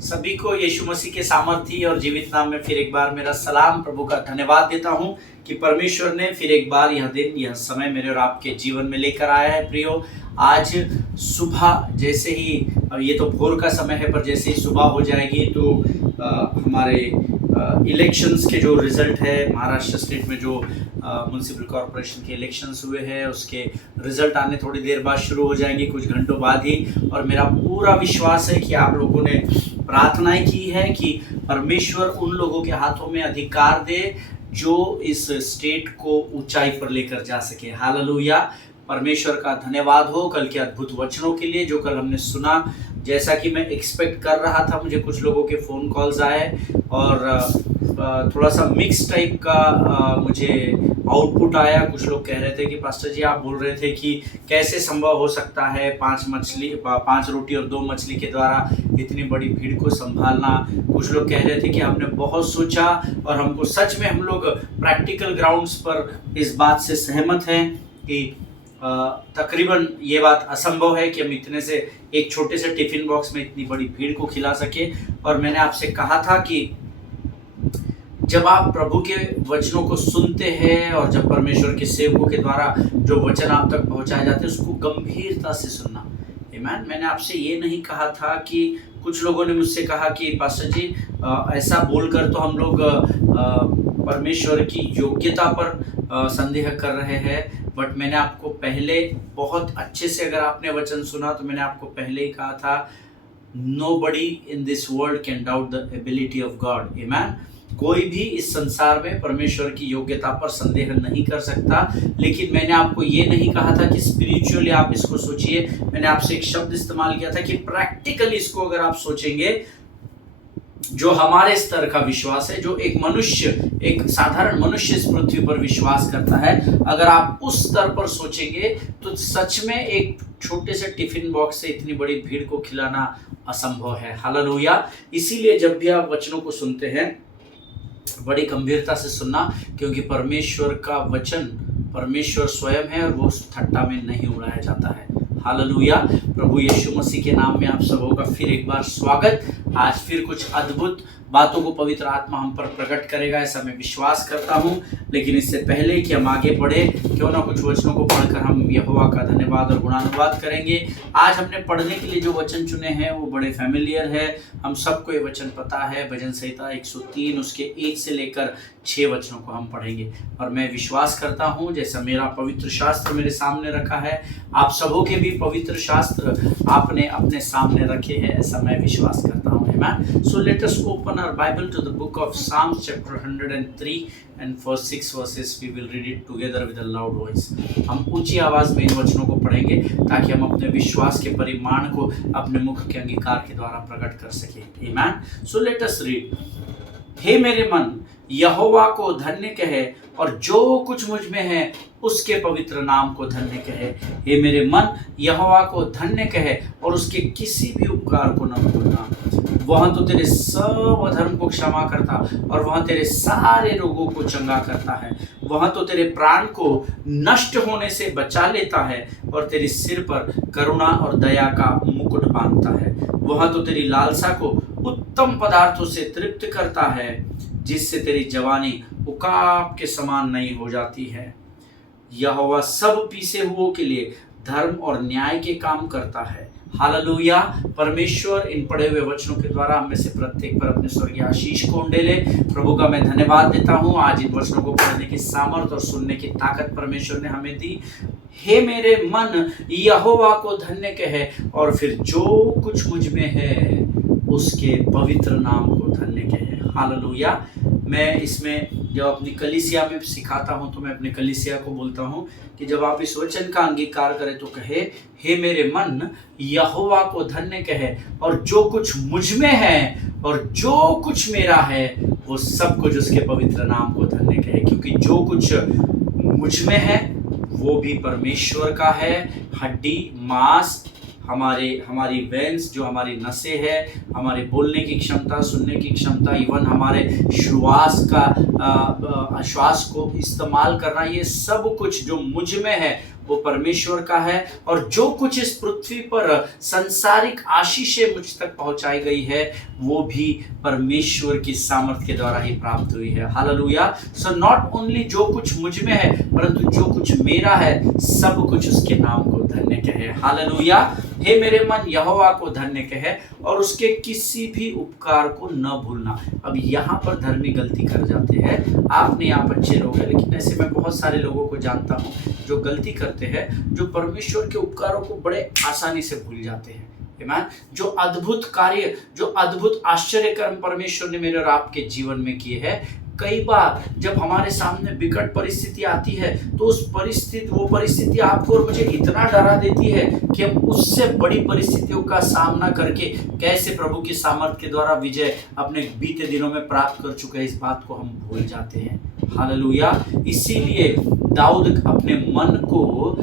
सभी को यीशु मसीह के सामर्थी और जीवित नाम में फिर एक बार मेरा सलाम। प्रभु का धन्यवाद देता हूँ कि परमेश्वर ने फिर एक बार यह दिन यह समय मेरे और आपके जीवन में लेकर आया है। प्रियो, आज सुबह जैसे ही, अब ये तो भोर का समय है, पर जैसे ही सुबह हो जाएगी तो हमारे इलेक्शंस के जो रिज़ल्ट है, महाराष्ट्र स्टेट में जो म्यूनसिपल कॉरपोरेशन के इलेक्शंस हुए हैं उसके रिज़ल्ट आने थोड़ी देर बाद शुरू हो जाएंगे, कुछ घंटों बाद ही। और मेरा पूरा विश्वास है कि आप लोगों ने प्रार्थनाएं की है कि परमेश्वर उन लोगों के हाथों में अधिकार दे जो इस स्टेट को ऊंचाई पर लेकर जा सके। हालेलुया। परमेश्वर का धन्यवाद हो कल के अद्भुत वचनों के लिए जो कल हमने सुना। जैसा कि मैं एक्सपेक्ट कर रहा था, मुझे कुछ लोगों के फ़ोन कॉल्स आए और थोड़ा सा मिक्स टाइप का मुझे आउटपुट आया। कुछ लोग कह रहे थे कि पास्टर जी, आप बोल रहे थे कि कैसे संभव हो सकता है 5 रोटी और 2 मछली के द्वारा इतनी बड़ी भीड़ को संभालना। कुछ लोग कह रहे थे कि हमने बहुत सोचा और हमको सच में, हम लोग प्रैक्टिकल ग्राउंड्स पर इस बात से सहमत हैं कि तकरीबन ये बात असंभव है कि हम इतने से एक छोटे से टिफिन बॉक्स में इतनी बड़ी भीड़ को खिला सके। और मैंने आपसे कहा था कि जब आप प्रभु के वचनों को सुनते हैं और जब परमेश्वर के सेवकों के द्वारा जो वचन आप तक पहुंचाए जाते हैं उसको गंभीरता से सुनना। आमीन। मैंने आपसे ये नहीं कहा था कि, कुछ लोगों ने मुझसे कहा कि पास्टर जी ऐसा बोलकर तो हम लोग परमेश्वर की योग्यता पर संदेह कर रहे हैं। बट मैंने आपको पहले बहुत अच्छे से, अगर आपने वचन सुना तो मैंने आपको पहले ही कहा था, nobody in this world can doubt the ability of God. Amen. कोई भी इस संसार में परमेश्वर की योग्यता पर संदेह नहीं कर सकता। लेकिन मैंने आपको ये नहीं कहा था कि स्पिरिचुअली आप इसको सोचिए। मैंने आपसे एक शब्द इस्तेमाल किया था कि प्रैक्टिकली इसको अगर आप सोचेंगे, जो हमारे स्तर का विश्वास है, जो एक मनुष्य, एक साधारण मनुष्य इस पृथ्वी पर विश्वास करता है, अगर आप उस स्तर पर सोचेंगे तो सच में एक छोटे से टिफिन बॉक्स से इतनी बड़ी भीड़ को खिलाना असंभव है। हालेलुया। इसीलिए जब भी आप वचनों को सुनते हैं बड़ी गंभीरता से सुनना, क्योंकि परमेश्वर का वचन परमेश्वर स्वयं है और वो ठट्टा में नहीं उड़ाया जाता है। हालेलुया। प्रभु यीशु मसीह के नाम में आप सबों का फिर एक बार स्वागत। आज फिर कुछ अद्भुत बातों को पवित्र आत्मा हम पर प्रकट करेगा, ऐसा मैं विश्वास करता हूँ। लेकिन इससे पहले कि हम आगे बढ़े, क्यों ना कुछ वचनों को पढ़कर हम यहोवा का धन्यवाद और गुणानुवाद करेंगे। आज हमने पढ़ने के लिए जो वचन चुने हैं वो बड़े फैमिलियर है, हम सबको ये वचन पता है। भजन संहिता 103 उसके 1 से लेकर 6 वचनों को हम पढ़ेंगे। और मैं विश्वास करता हूँ, जैसा मेरा पवित्र शास्त्र मेरे सामने रखा है, आप सबों के भी पवित्र शास्त्र आपने अपने सामने रखे हैं, ऐसा मैं विश्वास करता हूँ। Amen. So let us open our Bible to the book of Psalms chapter 103 and first 6 verses. We will read it together with a loud voice. हम ऊंची आवाज में इन वचनों को पढ़ेंगे ताकि हम अपने विश्वास के परिमाण को अपने मुख के अंगीकार के द्वारा प्रकट कर सकें। Amen. So let us read. हे मेरे मन, यहोवा को धन्य कहे और जो कुछ मुझ में है उसके पवित्र नाम को धन्य कहे। हे मेरे मन, यहोवा को धन्य कहे और उसके किसी भी उपकार को न भूलना। वह तो तेरे सब अधर्म को क्षमा करता और वह तेरे सारे रोगों को चंगा करता है। वह तो तेरे प्राण को नष्ट होने से बचा लेता है और तेरे सिर पर करुणा और दया का मुकुट बांधता है। वह तो तेरी लालसा को उत्तम पदार्थों से तृप्त करता है, जिससे तेरी जवानी उकाब के समान नहीं हो जाती है। यहोवा सब पीसे हुओं के लिए धर्म और न्याय के काम करता है। हालेलुया। परमेश्वर इन पढ़े हुए वचनों के द्वारा हम में से प्रत्येक पर अपने स्वर्गीय आशीष को उंडेले। प्रभु का मैं धन्यवाद देता हूँ। आज इन वचनों को पढ़ने की सामर्थ और सुनने की ताकत परमेश्वर ने हमें दी। हे मेरे मन, यहोवा को धन्य कहे और फिर जो कुछ मुझ में है उसके पवित्र नाम को धन्य कहे। हालेलुया। मैं इसमें जब अपनी कलीसिया में सिखाता हूँ तो मैं अपने कलीसिया को बोलता हूँ कि जब आप इस वचन का अंगीकार करें तो कहे, हे मेरे मन, यहोवा को धन्य कहे और जो कुछ मुझ में है और जो कुछ मेरा है वो सब कुछ उसके पवित्र नाम को धन्य कहे। क्योंकि जो कुछ मुझ में है वो भी परमेश्वर का है। हड्डी, मांस, हमारी वेंस, जो हमारी नसें है, हमारे बोलने की क्षमता, सुनने की क्षमता, इवन हमारे श्वास को इस्तेमाल करना, ये सब कुछ जो मुझ में है वो परमेश्वर का है, और जो कुछ इस पृथ्वी पर संसारिक आशीषें मुझ तक पहुंचाई गई है वो भी परमेश्वर की सामर्थ के द्वारा ही प्राप्त हुई है। हालेलुया। सो नॉट ओनली जो कुछ मुझ में है, परंतु जो कुछ मेरा है सब कुछ उसके नाम को धन्य कहे। हालेलुया। हे मेरे मन यहोवा को धन्य कहे और उसके किसी भी उपकार को न भूलना। अब यहाँ पर धर्मी गलती कर जाते हैं। आपने आप अच्छे लोग हैं, लेकिन ऐसे मैं बहुत सारे लोगों को जानता हूँ जो गलती करते हैं, जो परमेश्वर के उपकारों को बड़े आसानी से भूल जाते हैं। जो अद्भुत कार्य, जो अद्भुत आश्चर्य कर्म परमेश्वर ने मेरे और आपके जीवन में किए हैं, कई बार जब हमारे सामने विकट परिस्थिति आती है तो वो परिस्थिति आपको और मुझे इतना डरा देती है कि हम उससे बड़ी परिस्थितियों का सामना करके कैसे प्रभु की सामर्थ के द्वारा विजय अपने बीते दिनों में प्राप्त कर चुके हैं, इस बात को हम भूल जाते हैं। हालेलुया। इसीलिए दाऊद अपने मन को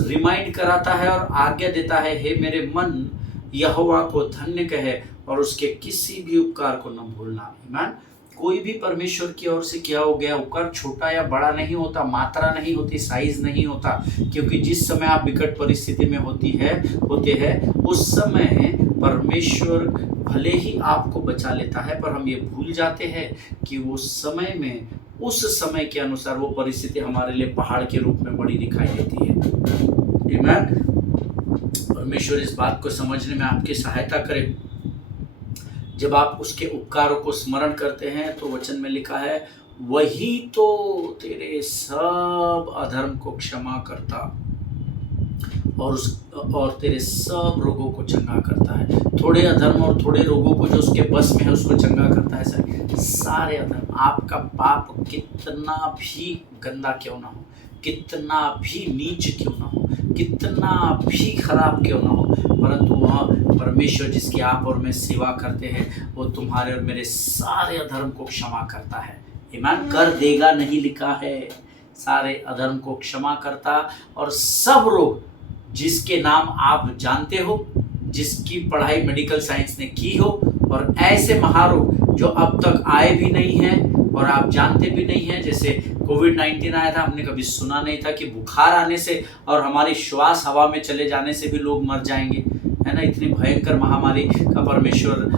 रिमाइंड कराता है और आज्ञा देता है, हे मेरे मन यहोवा को धन्य कहे और उसके किसी भी उपकार को न भूलना। ईमान। कोई भी परमेश्वर की ओर से किया हो गया उपकार छोटा या बड़ा नहीं होता, मात्रा नहीं होती, साइज नहीं होता, क्योंकि जिस समय आप विकट परिस्थिति में होते हैं उस समय परमेश्वर भले ही आपको बचा लेता है, पर हम ये भूल जाते हैं कि वो समय में, उस समय के अनुसार वो परिस्थिति हमारे लिए पहाड़ के रूप में बड़ी दिखाई देती है। आमीन। परमेश्वर इस बात को समझने में आपकी सहायता करे। जब आप उसके उपकारों को स्मरण करते हैं तो वचन में लिखा है, वही तो तेरे सब अधर्म को क्षमा करता और तेरे सब रोगों को चंगा करता है। थोड़े अधर्म और थोड़े रोगों को जो उसके बस में है उसको चंगा करता है। सारे अधर्म, आपका पाप कितना भी गंदा क्यों ना हो, कितना भी नीच क्यों ना हो, कितना भी खराब क्यों ना हो, परंतु वह परमेश्वर जिसकी आप और मैं सेवा करते हैं वो तुम्हारे और मेरे सारे अधर्म को क्षमा करता है। ईमान। कर देगा नहीं लिखा है, सारे अधर्म को क्षमा करता और सब रोग जिसके नाम आप जानते हो, जिसकी पढ़ाई मेडिकल साइंस ने की हो, और ऐसे महारोग जो अब तक आए भी नहीं हैं और आप जानते भी नहीं हैं, जैसे कोविड-19 आया था, हमने कभी सुना नहीं था कि बुखार आने से और हमारी श्वास हवा में चले जाने से भी लोग मर जाएंगे, है ना। इतनी भयंकर महामारी का परमेश्वर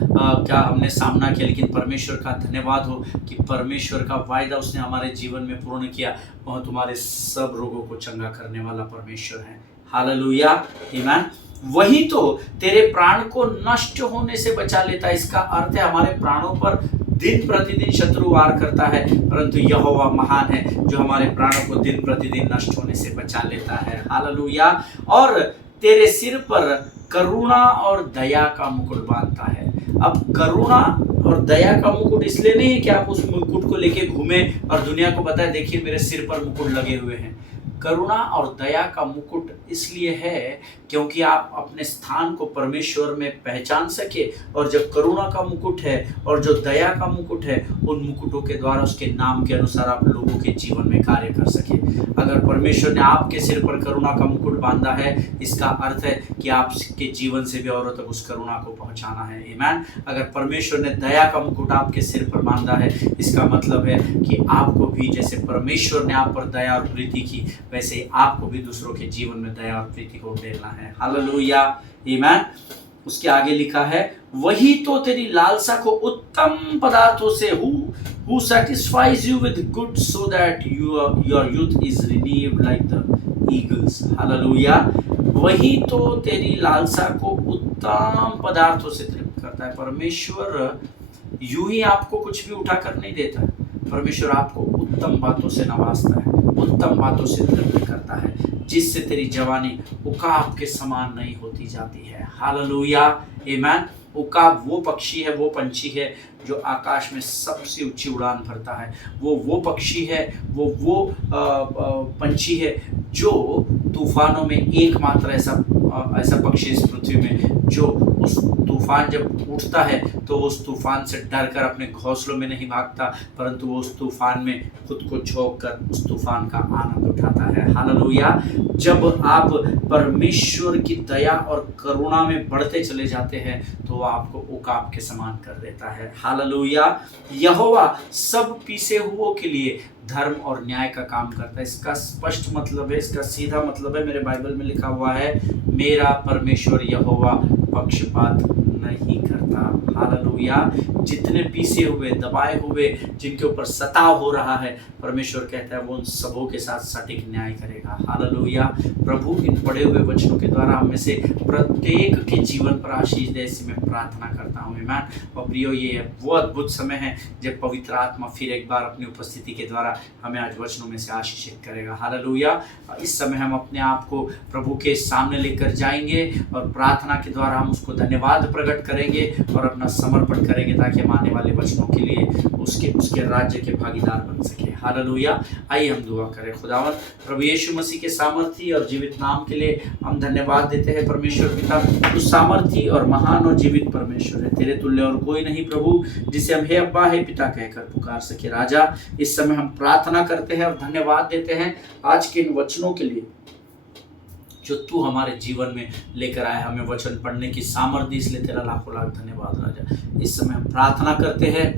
क्या हमने सामना किया, लेकिन परमेश्वर का धन्यवाद हो कि परमेश्वर का वायदा उसने हमारे जीवन में पूर्ण किया। वह तुम्हारे सब रोगों को चंगा करने वाला परमेश्वर है। हालेलुया। आमीन। वही तो तेरे प्राण को नष्ट होने से बचा लेता है। इसका अर्थ है हमारे प्राणों पर दिन प्रतिदिन शत्रु वार करता है, परंतु यहोवा महान है जो हमारे प्राणों को दिन प्रतिदिन नष्ट होने से बचा लेता है। हालेलुया। और तेरे सिर पर करुणा और दया का मुकुट बांधता है। अब करुणा और दया का मुकुट इसलिए नहीं है कि आप उस मुकुट को लेके घूमे और दुनिया को बताए, देखिए मेरे सिर पर मुकुट लगे हुए हैं। करुणा और दया का मुकुट इसलिए है क्योंकि आप अपने स्थान को परमेश्वर में पहचान सके, और जब करुणा का मुकुट है और जो दया का मुकुट है, उन मुकुटों के द्वारा उसके नाम के अनुसार आप लोगों के जीवन में कार्य कर सके। अगर परमेश्वर ने आपके सिर पर करुणा का मुकुट बांधा है, इसका अर्थ है कि आपके जीवन से भी औरों तक उस करुणा को पहुंचाना है। आमीन। अगर परमेश्वर ने दया का मुकुट आपके सिर पर बांधा है, इसका मतलब है कि आपको भी जैसे परमेश्वर ने आप पर दया और प्रीति की, वैसे ही आपको भी दूसरों के जीवन में दया और प्रीति को उड़ेलना है। हालेलुया। आमीन। उसके आगे लिखा है, वही तो तेरी लालसा को उत्तम पदार्थों से who satisfies you with good so that your youth is renewed like the eagles. Hallelujah. वही तो तेरी लालसा को उत्तम पदार्थों से तृप्त करता है। परमेश्वर यूं ही आपको कुछ भी उठा कर नहीं देता है। परमेश्वर आपको उत्तम बातों से नवाजता है, उत्तम बातों से तृप्त करता है, जिससे तेरी जवानी उकाब के समान नहीं होती जाती है। हालेलुया। आमीन। उकाब वो पक्षी है, वो पंछी है जो आकाश में सबसे ऊंची उड़ान भरता है। वो पक्षी है, वो पंछी है जो तूफानों में एकमात्र ऐसा पक्षी इस पृथ्वी में जो उस तूफान जब उठता है तो उस तूफान से डरकर अपने घोंसलों में नहीं भागता, परंतु वो उस तूफान में खुद को झोंक कर उस तूफान का आनंद उठाता है। हालेलुया। जब आप परमेश्वर की दया और करुणा में बढ़ते चले जाते हैं तो वो आपको उकाब के समान कर देता है। हालेलुया। यहोवा सब पीसे हुओं के लिए धर्म और न्याय का काम करता है। इसका स्पष्ट मतलब है, इसका सीधा मतलब है, मेरे बाइबल में लिखा हुआ है, मेरा परमेश्वर यहोवा पक्षपात नहीं करता। हालेलुया। जितने पीसे हुए, दबाए हुए, जिनके ऊपर सताव हो रहा है, परमेश्वर कहता है वो उन सबों के साथ सटीक न्याय करेगा। हालेलुया। प्रभु इन पढ़े हुए वचनों के द्वारा हम में से प्रत्येक के जीवन पर आशीष दे, ऐसी मैं प्रार्थना करता हूँ। आमीन। और प्रियो, ये वो अद्भुत समय है जब पवित्र आत्मा फिर एक बार अपनी उपस्थिति के द्वारा हमें आज वचनों में से आशीषित करेगा। हालेलुया। इस समय हम अपने आप को प्रभु के सामने लेकर जाएंगे और प्रार्थना के द्वारा हम उसको धन्यवाद प्रकट करेंगे और अपना समर्पण करेंगे, ताकि हम आने वाले वचनों के लिए उसके राज्य के भागीदार बन सके। हालेलुया। आइए हम दुआ करें। खुदावंद प्रभु यीशु मसीह के सामर्थी और जीवित नाम के लिए हम धन्यवाद देते हैं। परमेश्वर पिता, तू सामर्थी और महान और जीवित परमेश्वर है, तेरे तुल्य और कोई नहीं प्रभु, जिसे हम हे अब्बा हे पिता कहकर पुकार सके। राजा, इस समय हम प्रार्थना करते हैं और धन्यवाद देते हैं आज के इन वचनों के लिए जो तू हमारे जीवन में लेकर आया। हमें वचन पढ़ने की सामर्थ्य, इसलिए तेरा लाखों लाख धन्यवाद राजा। इस समय हम प्रार्थना करते हैं,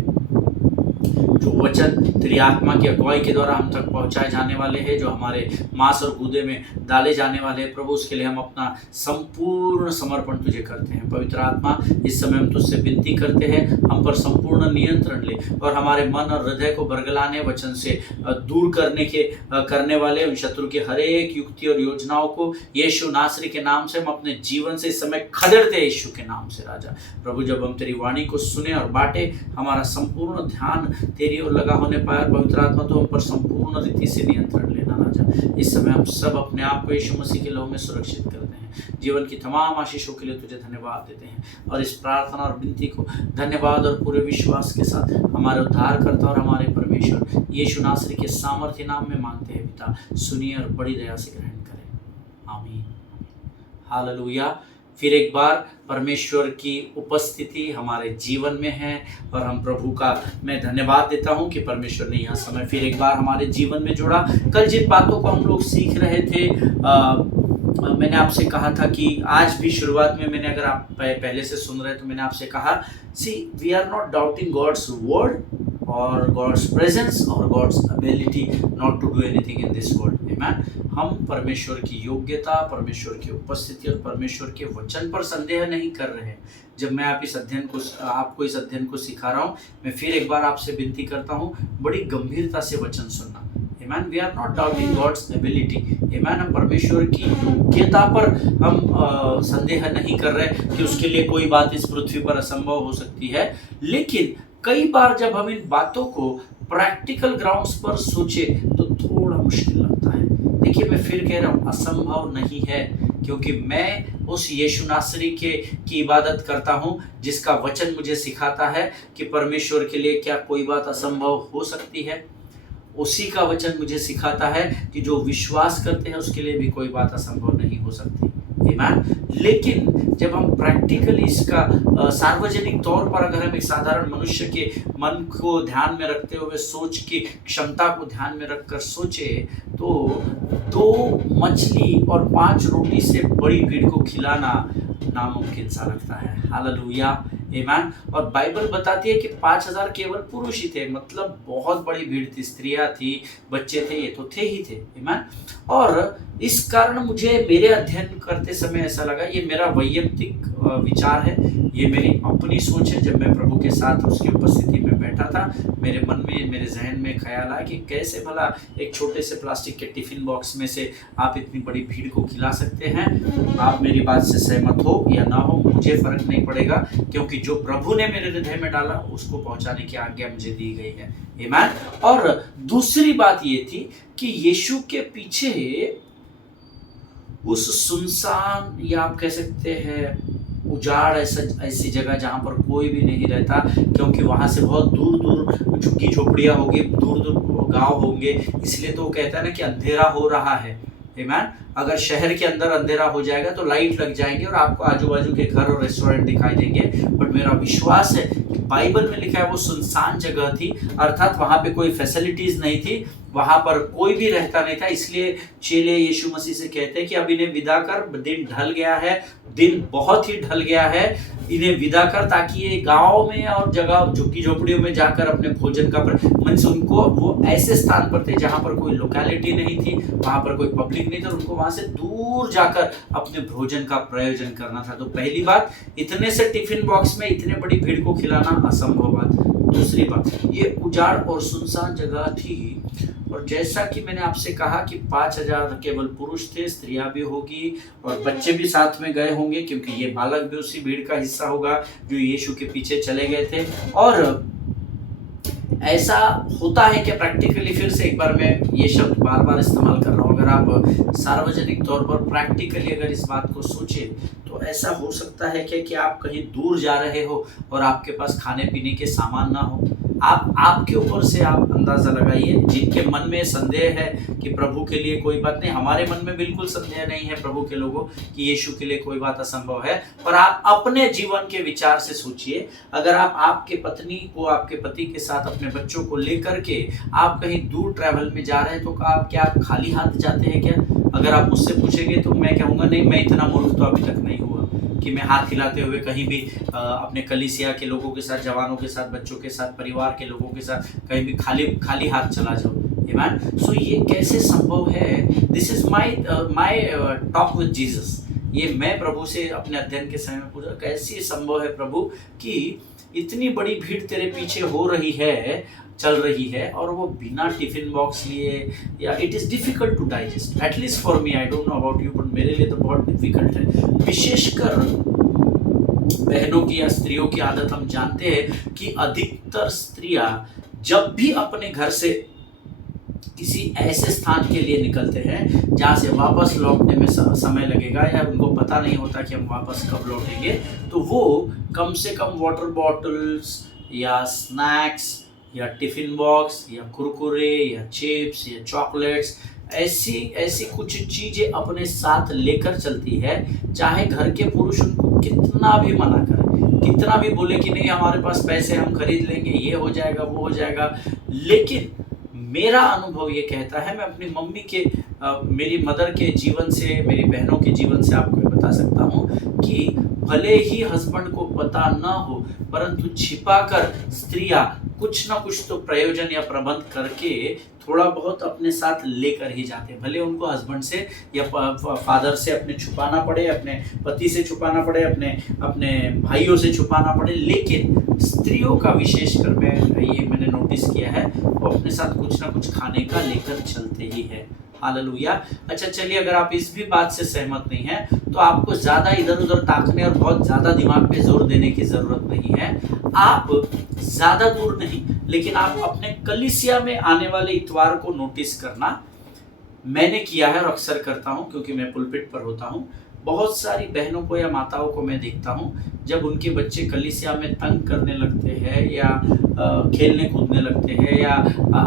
जो वचन तेरी आत्मा की अगुवाई के द्वारा हम तक पहुंचाए जाने वाले हैं, जो हमारे मांस और गूदे में डाले जाने वाले हैं प्रभु, उसके लिए हम अपना संपूर्ण समर्पण तुझे करते हैं। पवित्र आत्मा, इस समय हम तुझसे विनती करते हैं, हम पर संपूर्ण नियंत्रण ले और हमारे मन और हृदय को बरगलाने, वचन से दूर करने वाले उन शत्रु के हर एक युक्ति और योजनाओं को यीशु नासरी के नाम से हम अपने जीवन से इस समय खदेड़ते यीशु के नाम से। राजा प्रभु, जब हम तेरी वाणी को सुने और बांटे, हमारा संपूर्ण ध्यान तेरी ओर लगा होने पाए। पवित्र आत्मा, तो हम पर संपूर्ण रीति से नियंत्रण लेना राजा। इस समय हम सब अपने आप को यीशु मसीह के लहू में सुरक्षित करते हैं। जीवन की तमाम आशीषों के लिए तुझे धन्यवाद देते हैं और इस प्रार्थना और विनती को धन्यवाद और पूरे विश्वास के साथ हमारे उद्धारकर्ता और हमारे परमेश्वर यीशु नासरी के सामर्थ्य नाम में मांगते हैं पिता। सुनिए और बड़ी दया से ग्रहण करें। आमीन। हालेलुया। फिर एक बार परमेश्वर की उपस्थिति हमारे जीवन में है और हम प्रभु का मैं धन्यवाद देता हूं कि परमेश्वर ने यह समय फिर एक बार हमारे जीवन में जोड़ा। कल जिन बातों को हम लोग सीख रहे थे, मैंने आपसे कहा था कि आज भी शुरुआत में मैंने, अगर आप पहले से सुन रहे तो मैंने आपसे कहा, see we are not doubting God's word और God's presence और God's ability not to do anything in this world. Amen. हम परमेश्वर की योग्यता, परमेश्वर की उपस्थिति और परमेश्वर के वचन पर संदेह नहीं कर रहे हैं। जब मैं आपको इस अध्ययन को सिखा रहा हूँ, मैं फिर एक बार आपसे विनती करता हूँ, बड़ी गंभीरता से वचन सुनना। Amen. We are not doubting God's ability. Amen. हम परमेश्वर की योग्यता पर हम संदेह नहीं कर रहे कि उसके लिए कोई बात इस पृथ्वी पर असंभव हो सकती है, लेकिन कई बार जब हम इन बातों को प्रैक्टिकल ग्राउंड्स पर सोचे तो थोड़ा मुश्किल लगता है। देखिए, मैं फिर कह रहा हूँ, असंभव नहीं है, क्योंकि मैं उस यीशु नासरी की इबादत करता हूँ जिसका वचन मुझे सिखाता है कि परमेश्वर के लिए क्या कोई बात असंभव हो सकती है। उसी का वचन मुझे सिखाता है कि जो विश्वास करते हैं उसके लिए भी कोई बात असंभव नहीं हो सकती। आमीन। लेकिन जब हम प्रैक्टिकली इसका सार्वजनिक तौर पर, अगर हम एक साधारण मनुष्य के मन को ध्यान में रखते हुए, सोच की क्षमता को ध्यान में रखकर सोचे, तो 2 मछली और 5 रोटी से बड़ी भीड़ को खिलाना नामुमकिन सा लगता है। हालेलुया। आमीन। और बाइबल बताती है कि 5000 केवल पुरुष ही थे, मतलब बहुत बड़ी भीड़ थी, स्त्रियां थी, बच्चे थे, ये तो थे ही थे। आमीन। और इस कारण मुझे मेरे अध्ययन करते समय ऐसा लगा, ये मेरा वैयक्तिक विचार है, ये मेरी अपनी सोच है। जब मैं प्रभु के साथ उसकी उपस्थिति में बैठा था, मेरे मन में, मेरे जहन में ख्याल आया कि कैसे भला एक छोटे से प्लास्टिक के टिफिन बॉक्स में से आप इतनी बड़ी भीड़ को खिला सकते हैं। आप मेरी बात से सहमत हो या ना हो, मुझे फर्क नहीं पड़ेगा, क्योंकि जो प्रभु ने मेरे हृदय में डाला उसको पहुंचाने की आज्ञा मुझे दी गई है। आमीन। और दूसरी बात ये थी कि यीशु के पीछे उस सुनसान, या आप कह सकते हैं उजाड़, ऐसी जगह जहाँ पर कोई भी नहीं रहता, क्योंकि वहाँ से बहुत दूर दूर झुग्गी झोपड़ियाँ होगी, दूर दूर गांव होंगे, इसलिए तो वो कहता है ना कि अंधेरा हो रहा है। आमीन। अगर शहर के अंदर अंधेरा हो जाएगा तो लाइट लग जाएंगे और आपको आजू बाजू के घर और रेस्टोरेंट दिखाई देंगे, बट मेरा विश्वास है कि बाइबल में लिखा है वो सुनसान जगह थी, अर्थात वहाँ पे कोई फैसिलिटीज नहीं थी, वहां पर कोई भी रहता नहीं था, इसलिए चेले यीशु मसीह से कहते हैं कि अब इन्हें विदा कर, दिन ढल गया है, दिन बहुत ही ढल गया है, इन्हें विदा कर, ताकि ये गांव में और जगह झुग्गी झोपड़ियों में जाकर अपने भोजन का मीन्स उनको वो ऐसे स्थान पर थे जहां पर कोई लोकेलिटी नहीं थी, वहां पर कोई पब्लिक नहीं था, उनको वहां से दूर जाकर अपने भोजन का प्रयोजन करना था। तो पहली बात, इतने से टिफिन बॉक्स में इतने बड़ी भीड़ को खिलाना असंभव बात। दूसरी बात, ये उजाड़ और सुनसान जगह थी, और जैसा कि मैंने आपसे कहा कि 5000 केवल पुरुष थे, स्त्रियां भी होगी और बच्चे भी साथ में गए होंगे, क्योंकि ये बालक भी उसी भीड़ का हिस्सा होगा जो यीशु के पीछे चले गए थे। और ऐसा होता है कि प्रैक्टिकली, फिर से एक बार मैं ये शब्द बार बार इस्तेमाल कर रहा हूँ, अगर आप सार्वजनिक तौर पर प्रैक्टिकली अगर इस बात को सोचें तो ऐसा हो सकता है कि आप कहीं दूर जा रहे हो और आपके पास खाने पीने के सामान ना हो। आपके ऊपर से आप अंदाजा लगाइए, जिनके मन में संदेह है कि प्रभु के लिए कोई बात नहीं, हमारे मन में बिल्कुल संदेह नहीं है प्रभु के लोगों कि यीशु के लिए कोई बात असंभव है, पर आप अपने जीवन के विचार से सोचिए, अगर आप आपके पत्नी को, आपके पति के साथ अपने बच्चों को लेकर के आप कहीं दूर ट्रैवल में जा रहे हैं, तो क्या आप खाली हाथ जाते हैं क्या? अगर आप मुझसे पूछेंगे तो मैं कहूँगा नहीं, मैं इतना मूर्ख तो अभी तक नहीं हुआ कि मैं हाथ हिलाते हुए कहीं भी अपने कलीसिया के लोगों के साथ, जवानों के साथ, बच्चों के साथ, परिवार के लोगों के साथ कहीं भी खाली हाथ चला जाऊँ। आमेन। सो ये कैसे संभव है? This is my talk with Jesus. ये मैं प्रभु से अपने अध्ययन के समय में पूछा, कैसे संभव है प्रभु कि इतनी बड़ी भीड़ तेरे पीछे हो रही है, चल रही है, और वो बिना टिफिन बॉक्स लिए, या it is difficult to digest, at least for me, I don't know about you, but मेरे लिए तो बहुत डिफिकल्ट है। विशेषकर बहनों की या स्त्रियों की आदत हम जानते हैं कि अधिकतर स्त्रियां जब भी अपने घर से किसी ऐसे स्थान के लिए निकलते हैं जहाँ से वापस लौटने में समय लगेगा, या उनको पता नहीं होता कि हम वापस कब लौटेंगे, तो वो कम से कम वाटर बॉटल्स या स्नैक्स या टिफिन बॉक्स या कुरकुरे या चिप्स या चॉकलेट्स, ऐसी कुछ चीज़ें अपने साथ लेकर चलती है, चाहे घर के पुरुष उनको कितना भी मना करें, कितना भी बोले कि नहीं हमारे पास पैसे, हम खरीद लेंगे, ये हो जाएगा, वो हो जाएगा। लेकिन मेरा अनुभव ये कहता है, मैं अपनी मम्मी के मेरी मदर के जीवन से, मेरी बहनों के जीवन से आपको बता सकता हूँ कि भले ही हस्बैंड को पता ना हो, परंतु छिपाकर स्त्रियां कुछ ना कुछ तो प्रयोजन या प्रबंध करके थोड़ा बहुत अपने साथ लेकर ही जाते हैं। भले उनको हस्बैंड से या फादर से अपने छुपाना पड़े, अपने पति से छुपाना पड़े, अपने भाइयों से छुपाना पड़े, लेकिन स्त्रियों का विशेषकर मैंने नोटिस किया है, वो अपने साथ कुछ ना कुछ खाने का लेकर चलते ही है। हालेलुया। अच्छा चलिए, अगर आप इस भी बात से सहमत नहीं हैं तो आपको ज़्यादा इधर उधर ताकने और बहुत ज़्यादा दिमाग पे जोर देने की ज़रूरत नहीं है। आप ज़्यादा दूर नहीं, लेकिन आप अपने कलीसिया में आने वाले इतवार को नोटिस करना। मैंने किया है और अक्सर करता हूँ, क्योंकि मैं पुलपिट पर होता हूँ। बहुत सारी बहनों को या माताओं को मैं देखता हूँ, जब उनके बच्चे कलीसिया में तंग करने लगते हैं या खेलने कूदने लगते हैं या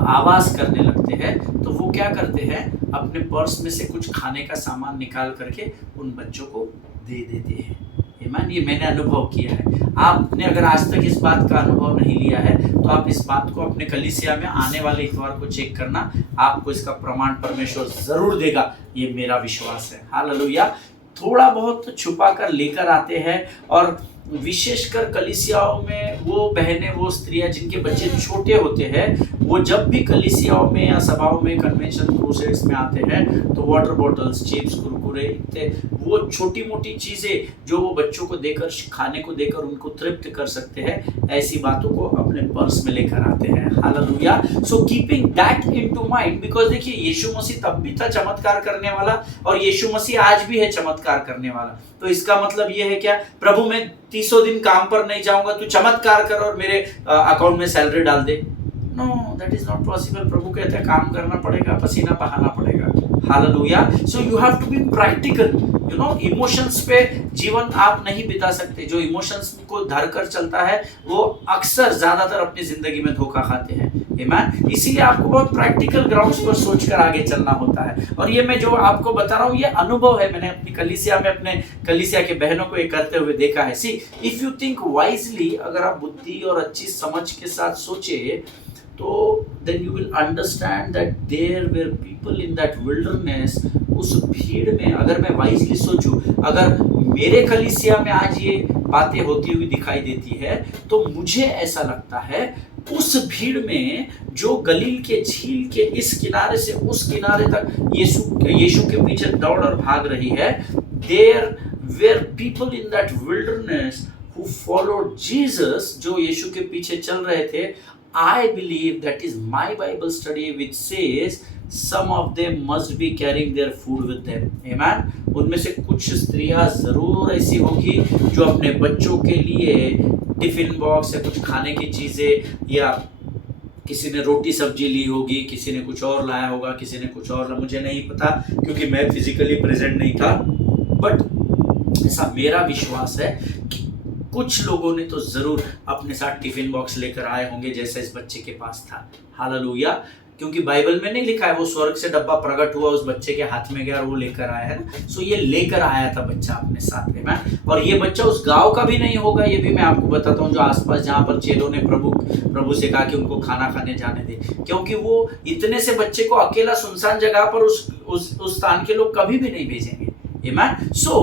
आवाज़ करने लगते हैं, तो वो क्या करते हैं, अपने पर्स में से कुछ खाने का सामान निकाल करके उन बच्चों को दे देते हैं। ईमान, ये मैंने अनुभव किया है। आपने अगर आज तक इस बात का अनुभव नहीं लिया है तो आप इस बात को अपने कलीसिया में आने वाले इतवार को चेक करना, आपको इसका प्रमाण परमेश्वर जरूर देगा, ये मेरा विश्वास है। हालेलुया। थोड़ा बहुत छुपा कर लेकर आते हैं, और विशेषकर कलीसियाओं में वो बहनें, वो स्त्रियां जिनके बच्चे छोटे होते हैं, वो जब भी कलीसियाओं में या सभाओं में, कन्वेंशन क्रूसेड्स में आते हैं, तो वाटर बॉटल्स, चिप्स, कुरकुरे, वो छोटी मोटी चीज़ें जो वो बच्चों को देकर, खाने को देकर उनको तृप्त कर सकते हैं, ऐसी बातों को अपने पर्स में लेकर आते हैं। Hallelujah. So keeping that into mind, because देखिए यीशु मसीह तब भी था चमत्कार करने वाला, और यीशु मसीह आज भी है चमत्कार करने वाला। तो इसका मतलब ये है क्या, प्रभु मैं 300 दिन काम पर नहीं जाऊंगा, तू चमत्कार कर और मेरे अकाउंट में सैलरी डाल दे? No, that is not possible. प्रभु कहते हैं काम करना पड़ेगा, पसीना बहाना पड़ेगा। Hallelujah. So you have to be practical. You know, emotions पे जीवन आप नहीं बिता सकते। जो इमोशंस को धर कर चलता है वो अक्सर ज्यादातर अपनी जिंदगी में धोखा खाते हैं। आमीन। इसीलिए आपको बहुत प्रैक्टिकल ग्राउंड्स पर सोचकर आगे चलना होता है। और ये मैं जो आपको बता रहा हूँ ये अनुभव है, मैंने अपनी कलीसिया में अपने कलीसिया के बहनों को ये करते हुए देखा है। सी, इफ यू थिंक वाइजली, अगर आप बुद्धि और अच्छी समझ के साथ सोचे तो then you will understand that there were people in that wilderness. उस भीड़ में अगर मैं वाइजली सोचूं, अगर मेरे कलीसिया में आज ये बातें होती हुई दिखाई देती है, तो मुझे ऐसा लगता है उस भीड़ में जो गलील के झील के इस किनारे से उस किनारे तक यीशु के पीछे दौड़ और भाग रही है, there were people in that wilderness who followed Jesus, जो यीशु के पीछे चल रहे थे। I believe that is my Bible study which says some of them must be carrying their food with them. Amen. उनमें से कुछ स्त्रियां जरूर ऐसी होगी जो अपने बच्चों के लिए टिफिन बॉक्स या कुछ खाने की चीजें, या किसी ने रोटी सब्जी ली होगी, किसी ने कुछ और लाया होगा, किसी ने कुछ और, मुझे नहीं पता क्योंकि मैं फिजिकली प्रेजेंट नहीं था। बट ऐसा मेरा विश्वास है कि कुछ लोगों ने तो जरूर अपने साथ टिफिन बॉक्स लेकर आए होंगे जैसा इस बच्चे के पास था। हालेलुया। क्योंकि बाइबल में नहीं लिखा है वो स्वर्ग से डब्बा प्रकट हुआ, उस बच्चे के हाथ में गया और वो लेकर आया, है ना। सो ये लेकर आया था बच्चा अपने साथ में, और ये बच्चा उस गांव का भी नहीं होगा, ये भी मैं आपको बताता हूँ, जो आसपास जहाँ पर चेलों ने प्रभु से कहा कि उनको खाना खाने जाने दे, क्योंकि वो इतने से बच्चे को अकेला सुनसान जगह पर उस स्थान के लोग कभी भी नहीं भेजेंगे। सो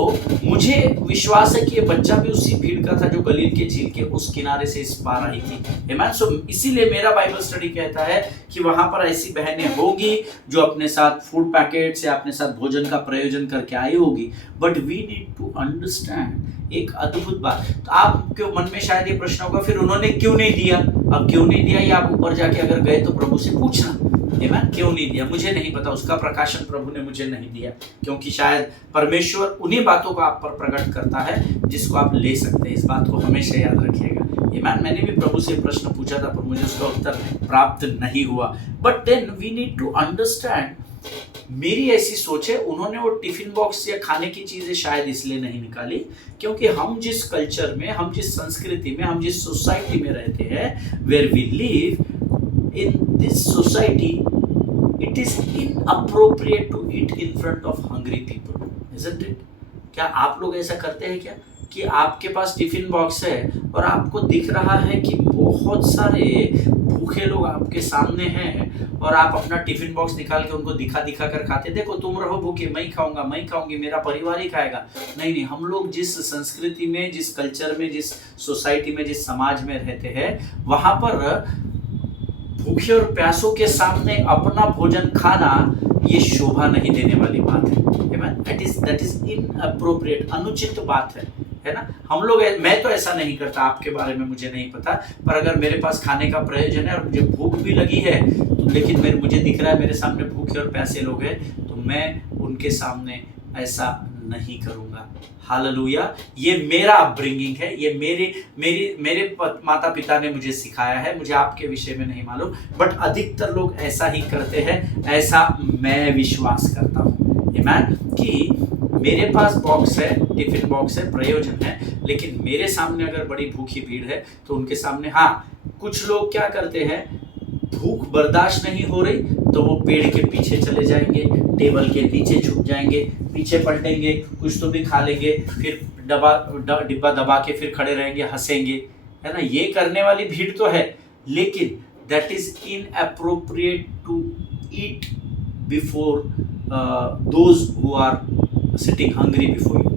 मुझे विश्वास है कि ये बच्चा भी उसी भीड़ का था जो गलील के झील के उस किनारे से इस पार आई थी। सो इसीलिए मेरा बाइबल स्टडी कहता है कि वहां पर ऐसी बहनें होगी जो अपने साथ फूड पैकेट से अपने साथ भोजन का प्रयोजन करके आई होगी। But we need to understand एक अद्भुत बात। तो आपके मन में शायद ये प्रश्न होगा, फिर उन्होंने क्यों नहीं दिया? अब क्यों नहीं दिया ये आप ऊपर जाके अगर गए तो प्रभु से पूछना, क्यों नहीं दिया? मुझे नहीं पता, उसका प्रकाशन प्रभु ने मुझे नहीं दिया, क्योंकि शायद परमेश्वर उन्हीं बातों को आप पर प्रकट करता है जिसको आप ले सकते हैं। इस बात को हमेशा याद रखिएगा। मैंने भी प्रभु से प्रश्न पूछा था पर मुझे उसका उत्तर प्राप्त नहीं हुआ। But then we need to understand, मेरी ऐसी सोच है, उन्होंने वो टिफिन बॉक्स या खाने की चीजें शायद इसलिए नहीं निकाली क्योंकि हम जिस कल्चर में, हम जिस संस्कृति में, हम जिस सोसाइटी में रहते हैं, where we live in this society, it is inappropriate to eat in front of hungry people, isn't it? क्या आप लोग ऐसा करते हैं क्या कि आपके पास टिफिन बॉक्स है और आपको दिख रहा है कि बहुत सारे भूखे लोग आपके सामने हैं और आप अपना टिफिन बॉक्स निकाल के उनको दिखा कर खाते, देखो तुम रहो भूखे, मैं ही खाऊंगा, मैं ही खाऊंगी, मेरा परिवार ही खाएगा। नहीं, हम लोग जिस संस्कृति में, जिस कल्चर में, जिस सोसाइटी में, जिस समाज में रहते हैं, वहां पर भूखे और प्यासों के सामने अपना भोजन खाना ये शोभा नहीं देने वाली बात है। दैट इज इनअप्रोप्रिएट, अनुचित बात है ना। हम लोग, मैं तो ऐसा नहीं करता, आपके बारे में मुझे नहीं पता, पर अगर मेरे पास खाने का प्रयोजन है और मुझे भूख भी लगी है तो, लेकिन मुझे दिख रहा है मेरे सामने भूखे और प्यासे लोग हैं, तो मैं उनके सामने ऐसा नहीं करूंगा। हालेलुया। ये मेरा अपब्रिंगिंग है, ये मेरे माता पिता ने मुझे सिखाया है, मुझे आपके विषय में नहीं मालूम, बट अधिकतर लोग ऐसा ही करते हैं, ऐसा मैं विश्वास करता हूँ कि मेरे पास बॉक्स है, टिफिन बॉक्स है, प्रयोजन है, लेकिन मेरे सामने अगर बड़ी भूखी भीड़ है तो उनके सामने, हाँ, कुछ लोग क्या करते हैं, भूख बर्दाश्त नहीं हो रही तो वो पेड़ के पीछे चले जाएंगे, टेबल के नीचे छुप जाएंगे, पीछे पलटेंगे, कुछ तो भी खा लेंगे, फिर डिब्बा दबा के फिर खड़े रहेंगे, हंसेंगे, है ना। ये करने वाली भीड़ तो है, लेकिन that is inappropriate to eat before those who are sitting hungry before you.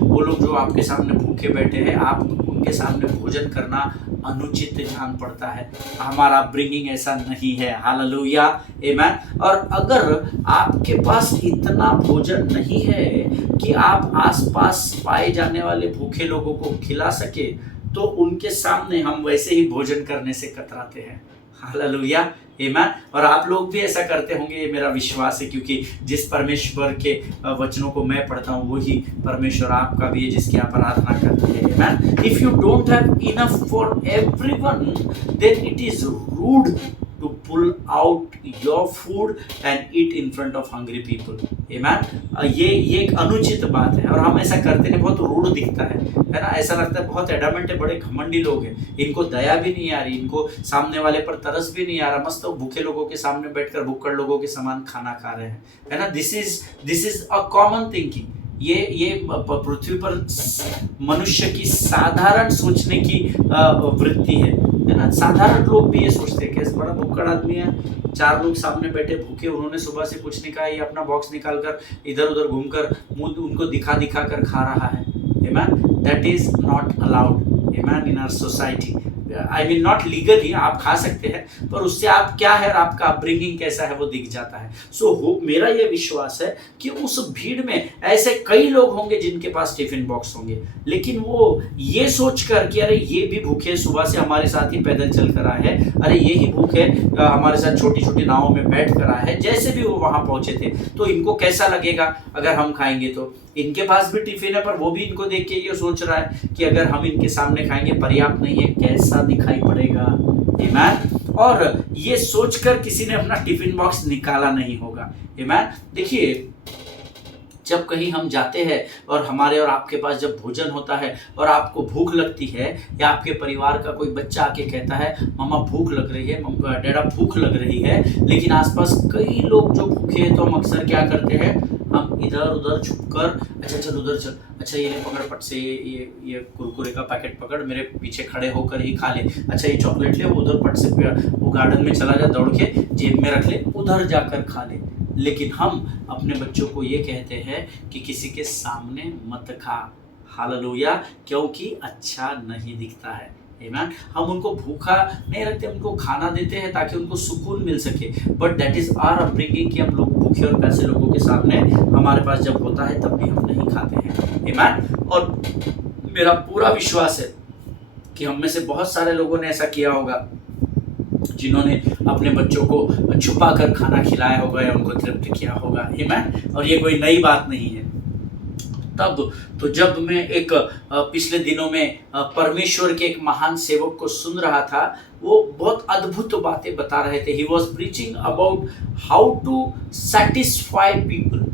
वो लोग जो आपके सामने भूखे बैठे हैं, आप उनके सामने भोजन करना अनुचित जान पड़ता है। हमारा ब्रिंगिंग ऐसा नहीं है। हालेलुया, आमेन। और अगर आपके पास इतना भोजन नहीं है कि आप आसपास पाए जाने वाले भूखे लोगों को खिला सके, तो उनके सामने हम वैसे ही भोजन करने से कतराते हैं। हालेलुया, आमेन। और आप लोग भी ऐसा करते होंगे, ये मेरा विश्वास है, क्योंकि जिस परमेश्वर के वचनों को मैं पढ़ता हूँ वही परमेश्वर आपका भी है जिसकी आप आराधना करते हैं। Amen. If you don't have enough for everyone, then it is rude to pull out your food and eat in front of hungry people. Amen. ये एक अनुचित बात है और हम ऐसा करते नहीं, बहुत रूड दिखता है ना। ऐसा लगता है बहुत एडामेंट है, बड़े घमंडी लोग हैं, इनको दया भी नहीं आ रही, इनको सामने वाले पर तरस भी नहीं आ रहा, मस्त भूखे लोगों के सामने बैठकर भुक्कड़ लोगों के समान खाना खा रहे हैं, है ना। This is a common thinking. ये पृथ्वी पर मनुष्य की साधारण सोचने की वृत्ति है। है ना। साधारण लोग भी ये सोचते हैं कि बड़ा भुक्कड़ आदमी है, 4 लोग सामने बैठे भूखे, उन्होंने सुबह से कुछ नहीं खाया, ये अपना बॉक्स निकाल कर इधर उधर घूमकर मुंह उनको दिखा दिखा कर खा रहा है। Amen. That is not allowed. Amen. In our society. I mean not legally, आप खा सकते हैं, पर उससे आप क्या है और आपका अपब्रिंगिंग कैसा है वो दिख जाता है। मेरा ये विश्वास है कि उस भीड़ में ऐसे कई लोग होंगे जिनके पास टिफिन बॉक्स होंगे, लेकिन वो ये सोचकर कि अरे ये भी भूखे, सुबह से हमारे साथ ही पैदल चल कर आए हैं, अरे ये ही भूखे हमारे साथ छोटी छोटी नावों में बैठ कर आए हैं, जैसे भी वो वहां पहुंचे थे, तो इनको कैसा लगेगा अगर हम खाएंगे। तो इनके पास भी टिफिन है, पर वो भी इनको देख के ये सोच रहा है कि अगर हम इनके सामने खाएंगे पर्याप्त नहीं है, कैसा दिखाई पड़ेगा। आमीन। और ये सोचकर किसी ने अपना टिफिन बॉक्स निकाला नहीं होगा। आमीन। देखिए, जब कहीं हम जाते हैं और हमारे और आपके पास जब भोजन होता है और आपको भूख लगती है, या आपके परिवार का कोई बच्चा आके कहता है मम्मा भूख लग रही है, डैडा भूख लग रही है, लेकिन आसपास कई लोग जो भूखे हैं, तो हम अक्सर क्या करते हैं, हम इधर उधर छुपकर अच्छा चल उधर चल, अच्छा ये पकड़ पट से ये कुरकुरे का पैकेट पकड़, मेरे पीछे खड़े होकर ही खा ले, अच्छा ये चॉकलेट ले, वो उधर पट से वो गार्डन में चला जा, दौड़ के जेब में रख ले, उधर जाकर खा ले। लेकिन हम अपने बच्चों को ये कहते हैं कि किसी के सामने मत खा। हालेलुया। क्योंकि अच्छा नहीं दिखता है। आमीन। हम उनको भूखा नहीं रखते, उनको खाना देते हैं ताकि उनको सुकून मिल सके, but that is our upbringing कि हम लोग भूखे और पैसे लोगों के सामने हमारे पास जब होता है तब भी हम नहीं खाते हैं। आमीन। और मेरा पूरा विश्वास है कि हम में से बहुत सारे लोगों ने ऐसा किया होगा, जिन्होंने अपने बच्चों को छुपा कर खाना खिलाया होगा या उनको तृप्त किया होगा। आमीन। और ये कोई नई बात नहीं है। तब तो जब मैं एक पिछले दिनों में परमेश्वर के एक महान सेवक को सुन रहा था, वो बहुत अद्भुत बातें बता रहे थे। He was preaching about how to satisfy people,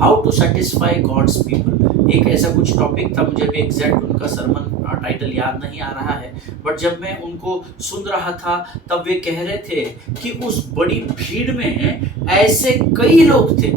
how to satisfy God's people. एक ऐसा कुछ टॉपिक था, मुझे भी एग्जैक्ट उनका सरमन टाइटल याद नहीं आ रहा है, बट जब मैं उनको सुन रहा था तब वे कह रहे थे कि उस बड़ी भीड़ में ऐसे कई लोग थे,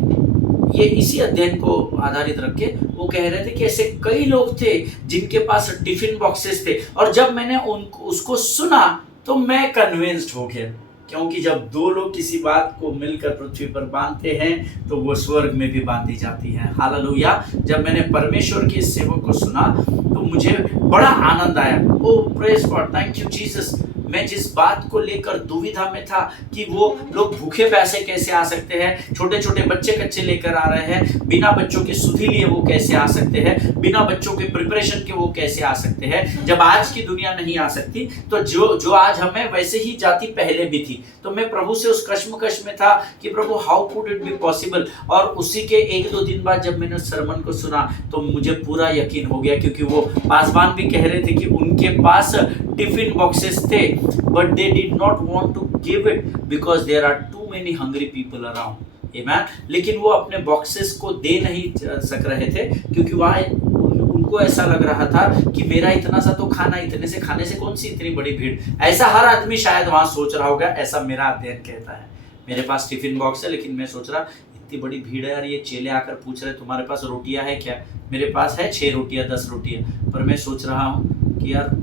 ये इसी अध्ययन को आधारित रख के वो कह रहे थे कि ऐसे कई लोग थे जिनके पास टिफिन बॉक्सेस थे। और जब मैंने उसको सुना तो मैं कन्विंस्ड हो गया, क्योंकि जब 2 लोग किसी बात को मिलकर पृथ्वी पर बांधते हैं तो वो स्वर्ग में भी बांधी जाती है। हालेलुया। जब मैंने परमेश्वर के इस सेवक को सुना तो मुझे बड़ा आनंद आया। Oh praise God, thank you Jesus. मैं जिस बात को लेकर दुविधा में था कि वो लोग भूखे प्यासे कैसे आ सकते हैं, छोटे छोटे बच्चे कच्चे लेकर आ रहे हैं, बिना बच्चों की सुधि लिए वो कैसे आ सकते हैं, बिना बच्चों के प्रिपरेशन के वो कैसे आ सकते हैं, जब आज की दुनिया नहीं आ सकती तो जो आज हमें वैसे ही जाति पहले भी थी। तो मैं प्रभु से उस कश्मकश में था कि प्रभु how could it be possible. और उसी के 1-2 दिन बाद जब मैंने उस सरमन को सुना तो मुझे पूरा यकीन हो गया, क्योंकि वो पासवान भी कह रहे थे कि उनके पास टिफिन बॉक्सेस थे, but they did not want to give it because there are too many hungry people around. Amen. लेकिन वो अपने बॉक्सेस को दे नहीं सक रहे थे, क्योंकि वहाँ उनको ऐसा लग रहा था कि मेरा इतना सा तो खाना, इतने से खाने से कौन सी इतनी बड़ी भीड़। ऐसा हर आदमी शायद वहाँ सोच रहा होगा, ऐसा मेरा अध्ययन कहता है। मेरे पास टिफिन बॉक्स है, लेकिन मैं सोच रहा इतनी बड़ी भीड़ है यार, ये चेले आकर पूछ रहे तुम्हारे पास रोटियां है क्या। मेरे पास है 6 रोटियां 10 रोटियां, पर मैं सोच रहा हूँ कि यार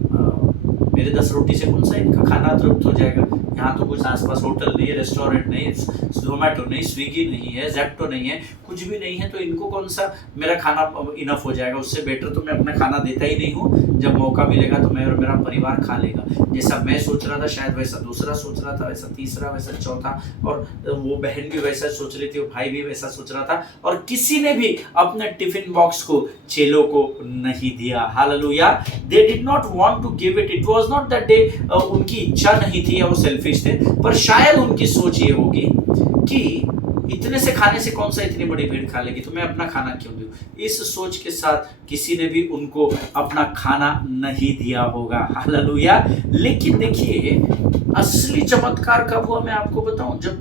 मेरे 10 रोटी से कौन सा इनका खाना तृप्त हो जाएगा। यहाँ तो कुछ आसपास होटल नहीं है, रेस्टोरेंट नहीं, जोमेटो नहीं, स्विगी नहीं है, जेप्टो नहीं है, कुछ भी नहीं है, तो इनको कौन सा मेरा खाना इनफ हो जाएगा। उससे बेटर तो मैं अपना खाना देता ही नहीं हूँ, जब मौका मिलेगा तो मैं और मेरा परिवार खा लेगा। जैसा मैं सोच रहा था शायद वैसा दूसरा सोच रहा था, वैसा तीसरा, वैसा चौथा, और वो बहन भी वैसा सोच रही थी, वो भाई भी वैसा सोच रहा था, और किसी ने भी अपने टिफिन बॉक्स को चेलों को नहीं दिया। Hallelujah. They did not want to give it. It was not that they उनकी इच्छा नहीं थी या वो सेल्फिश थे, पर शायद उनकी सोच ये होगी कि इतने से खाने से कौन सा इतनी बड़ी भीड़ खा लेगी, तो मैं अपना खाना क्यों दूं। इस सोच के साथ किसी ने भी उनको अपना खाना नहीं दिया होगा। हालेलुया। लेकिन देखिए, असली चमत्कार कब हुआ मैं आपको बताऊं, जब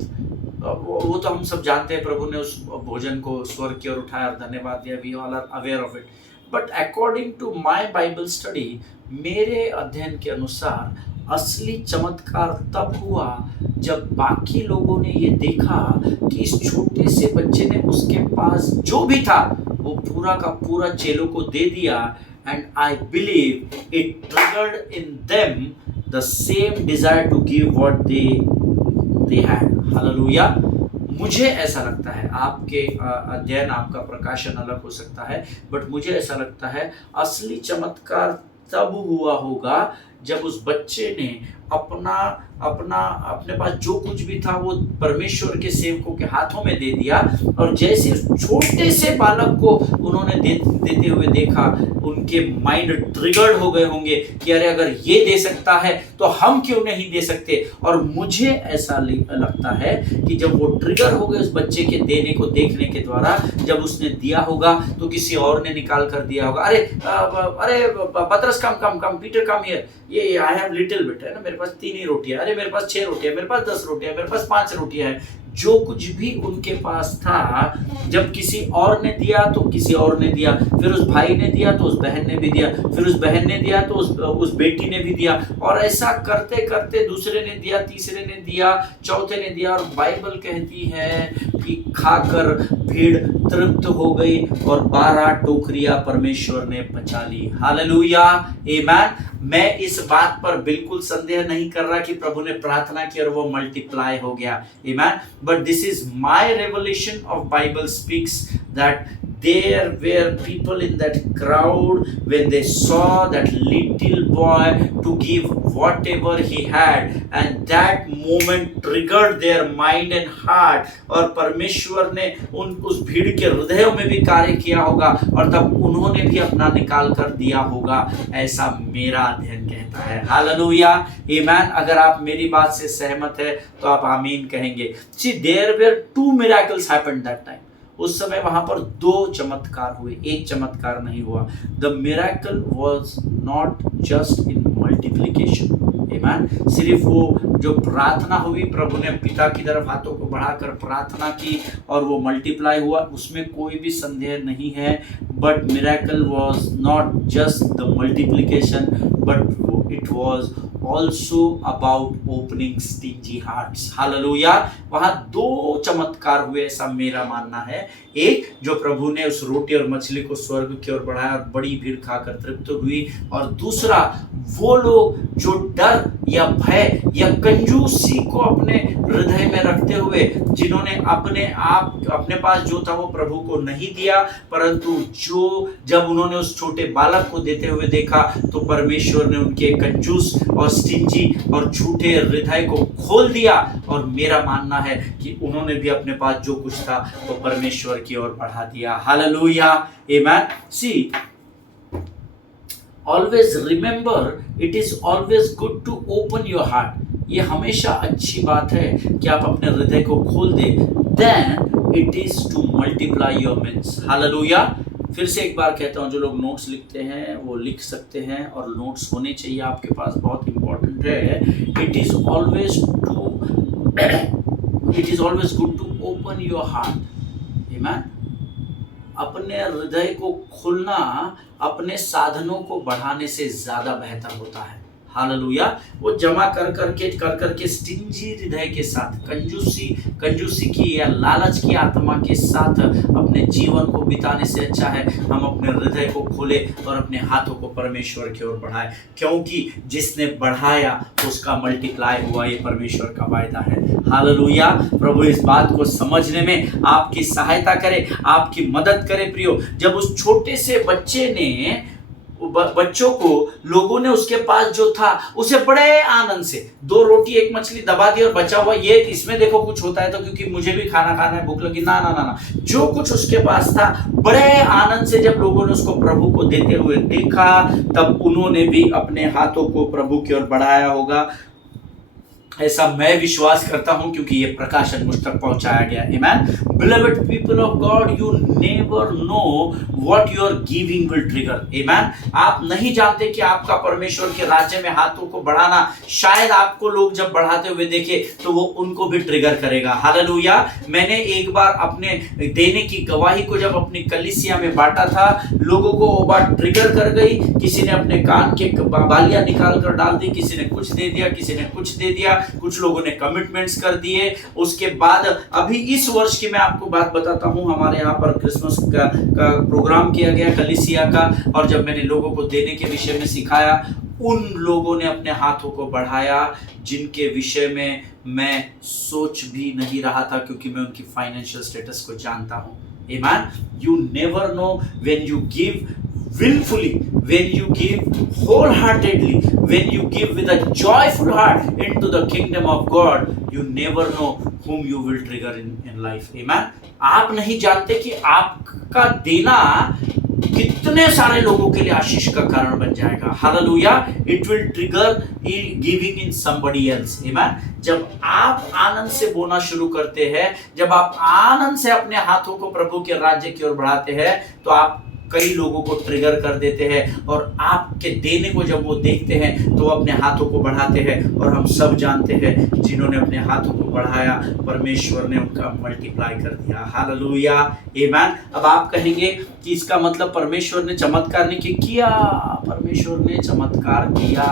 वो तो हम सब जानते हैं, प्रभु ने उस भोजन को स्वर्ग की ओर उठाया और धन्यवाद दिया। We all are aware of it, but according to my Bible study, मेरे अध्ययन के अनुसार असली चमत्कार तब हुआ जब बाकी लोगों ने ये देखा कि इस छोटे से बच्चे ने उसके पास जो भी था वो पूरा का पूरा चेलों को दे दिया। And I believe it triggered in them the same desire to give what they had. Hallelujah. मुझे ऐसा लगता है, आपके अध्ययन, आपका प्रकाशन अलग हो सकता है, बट मुझे ऐसा लगता है असली चमत्कार तब हुआ होगा जब उस बच्चे ने अपने पास जो कुछ भी था वो परमेश्वर के सेवकों के हाथों में दे दिया, और जैसे उस छोटे से बालक को उन्होंने देते हुए देखा, उनके माइंड ट्रिगर्ड हो गए होंगे कि अरे अगर ये दे सकता है तो हम क्यों नहीं दे सकते। और मुझे ऐसा लगता है कि जब वो ट्रिगर हो गए उस बच्चे के देने को देखने के द्वारा, जब उसने दिया होगा तो किसी और ने निकाल कर दिया होगा, अरे पतरस कम पीटर कम हियर, ये आई हैव लिटिल बिट है ना, मेरे पास 3 ही रोटियां, अरे मेरे पास 6 रोटियां, मेरे पास 10 रोटियां, मेरे पास 5 रोटियां है। जो कुछ भी उनके पास था, जब किसी और ने दिया तो किसी और ने दिया, फिर उस भाई ने दिया तो उस बहन ने भी दिया, फिर उस बहन ने दिया तो उस बेटी ने भी दिया, और ऐसा करते करते दूसरे ने दिया, तीसरे ने दिया, चौथे ने दिया, और बाइबल कहती है कि खाकर भीड़ तृप्त हो गई और 12 टोकरियां परमेश्वर ने बचा ली। हालेलुया, आमीन। मैं इस बात पर बिल्कुल संदेह नहीं कर रहा कि प्रभु ने प्रार्थना की और वो मल्टीप्लाई हो गया, आमीन। But this is my revelation of Bible speaks that there were people in that crowd when they saw that little boy to give whatever he had, and that moment triggered their mind and heart, और परमेश्वर ने उस भीड़ के हृदयों में भी कार्य किया होगा और तब उन्होंने भी अपना निकाल कर दिया होगा, ऐसा मेरा अध्ययन कहता है। हालेलुया, आमीन। अगर आप मेरी बात से सहमत है तो आप आमीन कहेंगे। See, there were 2 miracles happened that time. उस समय वहां पर 2 चमत्कार हुए, एक चमत्कार नहीं हुआ। The miracle was not just in multiplication, आमीन। सिर्फ वो जो प्रार्थना हुई, प्रभु ने पिता की तरफ हाथों को बढ़ाकर प्रार्थना की और वो मल्टीप्लाई हुआ, उसमें कोई भी संदेह नहीं है। But miracle was not just the multiplication, but it was also about opening stingy hearts. Hallelujah. वहां 2 चमत्कार हुए, ऐसा मेरा मानना है। एक, जो प्रभु ने उस रोटी और मछली को स्वर्ग की ओर बढ़ाया और बड़ी भीड़ खाकर तृप्त हुई, और दूसरा, वो लोग जो डर या भय या कंजूसी को अपने हृदय में रखते हुए, जिन्होंने अपने पास जो था वो प्रभु को नहीं दिया, परंतु जब उन्होंने उस छोटे बालक को देते हुए देखा तो परमेश्वर ने उनके कंजूस और स्टिंजी और झूठे हृदय को खोल दिया, और मेरा मानना है कि उन्होंने भी अपने पास जो कुछ था वो परमेश्वर की ओर बढ़ा दिया। Hallelujah, amen. See, always remember, it is always good to open your heart. ये हमेशा अच्छी बात है कि आप अपने हृदय को खोल दें, then it is to multiply your means. Hallelujah. फिर से एक बार कहता हूँ, जो लोग नोट्स लिखते हैं वो लिख सकते हैं, और नोट्स होने चाहिए आपके पास, बहुत इंपॉर्टेंट है। It is always good to open your heart, आमीन। अपने हृदय को खोलना अपने साधनों को बढ़ाने से ज्यादा बेहतर होता है। हालेलुया। वो जमा कर करके स्टिंजी हृदय के साथ, कंजूसी की या लालच की आत्मा के साथ अपने जीवन को बिताने से अच्छा है हम अपने हृदय को खोले और अपने हाथों को परमेश्वर की ओर बढ़ाए, क्योंकि जिसने बढ़ाया उसका मल्टीप्लाई हुआ, ये परमेश्वर का वायदा है। हालेलुया। प्रभु इस बात को समझने में आपकी सहायता करे, आपकी मदद करे। प्रियो, जब उस छोटे से बच्चों को लोगों ने उसके पास जो था उसे बड़े आनंद से 2 रोटी 1 मछली दबा दी और बचा हुआ, ये इसमें देखो कुछ होता है तो क्योंकि मुझे भी खाना है, भूख लगी, ना, जो कुछ उसके पास था बड़े आनंद से जब लोगों ने उसको प्रभु को देते हुए देखा, तब उन्होंने भी अपने हाथों को प्रभु की ओर बढ़ाया होगा, ऐसा मैं विश्वास करता हूं, क्योंकि ये प्रकाशन मुझ तक पहुंचाया गया। आमीन। Beloved people of God, you never know what your giving will trigger. आमीन। आप नहीं जानते कि आपका परमेश्वर के राज्य में हाथों को बढ़ाना शायद आपको लोग जब बढ़ाते हुए देखे तो वो उनको भी ट्रिगर करेगा। हालेलुया। मैंने एक बार अपने देने की गवाही को जब अपनी कलीसिया में बांटा था, लोगों को वो बात ट्रिगर कर गई। किसी ने अपने कान के बालियां निकाल कर डाल दी, किसी ने कुछ दे दिया, किसी ने कुछ दे दिया, कुछ लोगों ने कमिटमेंट्स कर दिए। उसके बाद अभी इस वर्ष की मैं आपको बात बताता हूं, हमारे यहाँ पर क्रिसमस का प्रोग्राम किया गया कलीसिया का, और जब मैंने लोगों को देने के विषय में सिखाया, उन लोगों ने अपने हाथों को बढ़ाया जिनके विषय में मैं सोच भी नहीं रहा था, क्योंकि मैं उनकी फाइनेंशियल स्टेटस को जानता हूँ। Amen. You never know when you give willfully, when you give wholeheartedly, when you give with a joyful heart into the kingdom of God, you never know whom you will trigger in life. Amen. आप नहीं जानते कि आपका देना कितने सारे लोगों के लिए आशीष का कारण बन जाएगा। Hallelujah. It will trigger giving in somebody else. Amen. जब आप आनंद से बोना शुरू करते हैं, जब आप आनंद से अपने हाथों को प्रभु के राज्य की ओर बढ़ाते हैं, तो आप कई लोगों को ट्रिगर कर देते हैं, और आपके देने को जब वो देखते हैं तो वो अपने हाथों को बढ़ाते हैं। और हम सब जानते हैं जिन्होंने अपने हाथों को बढ़ाया, परमेश्वर ने उनका मल्टीप्लाई कर दिया। हालेलुया। आमेन। अब आप कहेंगे कि इसका मतलब परमेश्वर ने चमत्कार नहीं किया। परमेश्वर ने चमत्कार किया।